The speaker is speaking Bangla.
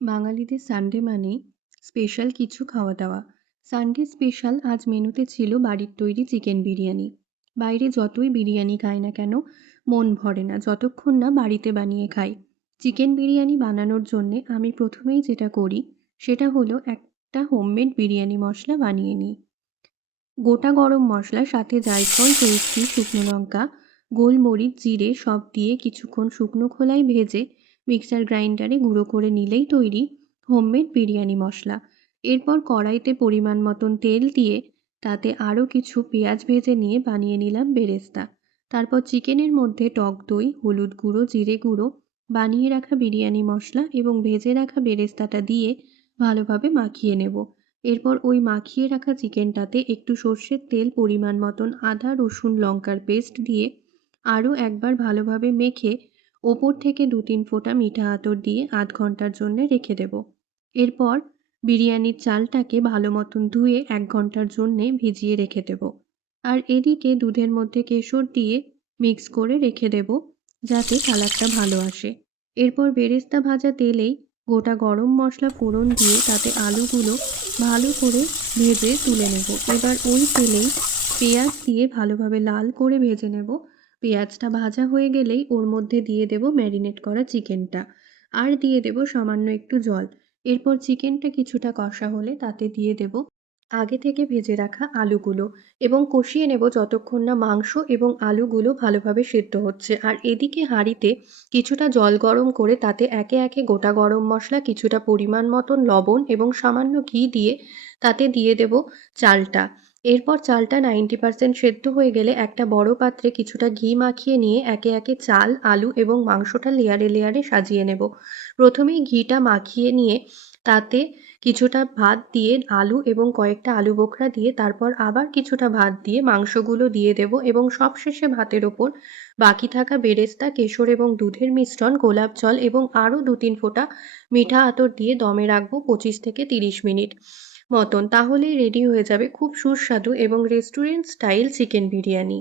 বাঙালিদের সানডে মানেই স্পেশাল কিছু খাওয়া দাওয়া। সানডে স্পেশাল আজ মেনুতে ছিল বাড়ির তৈরি চিকেন বিরিয়ানি। বাইরে যতই বিরিয়ানি খাই না কেন, মন ভরে না যতক্ষণ না বাড়িতে বানিয়ে খাই। চিকেন বিরিয়ানি বানানোর জন্যে আমি প্রথমেই যেটা করি সেটা হলো একটা হোমমেড বিরিয়ানি মশলা বানিয়ে নিই। গোটা গরম মশলা, সাথে জায়ফল, জয়িত্রী, শুকনো লঙ্কা, গোলমরিচ, জিরে সব দিয়ে কিছুক্ষণ শুকনো খোলায় ভেজে মিক্সার গ্রাইন্ডারে গুঁড়ো করে নিলেই তৈরি হোমমেড বিরিয়ানি মশলা। এরপর কড়াইতে পরিমাণ মতন তেল দিয়ে তাতে আরও কিছু পেঁয়াজ ভেজে নিয়ে বানিয়ে নিলাম বেরেস্তা। তারপর চিকেনের মধ্যে টক দই, হলুদ গুঁড়ো, জিরে গুঁড়ো, বানিয়ে রাখা বিরিয়ানি মশলা এবং ভেজে রাখা বেরেস্তাটা দিয়ে ভালোভাবে মাখিয়ে নেব। এরপর ওই মাখিয়ে রাখা চিকেনটাতে একটু সর্ষের তেল, পরিমাণ মতন আদা, রসুন, লঙ্কার পেস্ট দিয়ে আরও একবার ভালোভাবে মেখে ওপর থেকে ২-৩ ফোঁটা মিঠা আতর দিয়ে আধ ঘন্টার জন্যে রেখে দেব। এরপর বিরিয়ানির চালটাকে ভালো মতন ধুয়ে ১ ঘন্টার জন্যে ভিজিয়ে রেখে দেব। আর এদিকে দুধের মধ্যে কেশর দিয়ে মিক্স করে রেখে দেব যাতে কালারটা ভালো আসে। এরপর বেরেস্তা ভাজা তেলেই গোটা গরম মশলা ফোড়ন দিয়ে তাতে আলুগুলো ভালো করে ভেজে তুলে নেব। এবার ওই তেলেই পেঁয়াজ দিয়ে ভালোভাবে লাল করে ভেজে নেব। পেঁয়াজটা ভাজা হয়ে গেলেই ওর মধ্যে দিয়ে দেব ম্যারিনেট করা চিকেনটা, আর দিয়ে দেব সামান্য একটু জল। এরপর চিকেনটা কিছুটা কষা হলে তাতে দিয়ে দেব আগে থেকে ভেজে রাখা আলুগুলো এবং কষিয়ে নেব যতক্ষণ না মাংস এবং আলুগুলো ভালোভাবে সেদ্ধ হচ্ছে। আর এদিকে হাঁড়িতে কিছুটা জল গরম করে তাতে একে একে গোটা গরম মশলা, কিছুটা পরিমাণ মতন লবণ এবং সামান্য ঘি দিয়ে তাতে দিয়ে দেব চালটা। এরপর চালটা 90% সেদ্ধ হয়ে গেলে একটা বড় পাত্রে কিছুটা ঘি মাখিয়ে নিয়ে একে একে চাল, আলু এবং মাংসটা লেয়ারে লেয়ারে সাজিয়ে নেব। প্রথমেই ঘিটা মাখিয়ে নিয়ে তাতে কিছুটা ভাত দিয়ে আলু এবং কয়েকটা আলু বোখরা দিয়ে তারপর আবার কিছুটা ভাত দিয়ে মাংসগুলো দিয়ে দেব এবং সবশেষে ভাতের ওপর বাকি থাকা বেরেস্তা, কেশর এবং দুধের মিশ্রণ, গোলাপ জল এবং আরও ২-৩ ফোঁটা মিঠা আতর দিয়ে দমে রাখবো ২৫ থেকে ৩০ মিনিট মতন। তাহলেই রেডি হয়ে যাবে খুব সুস্বাদু এবং রেস্টুরেন্ট স্টাইল চিকেন বিরিয়ানি।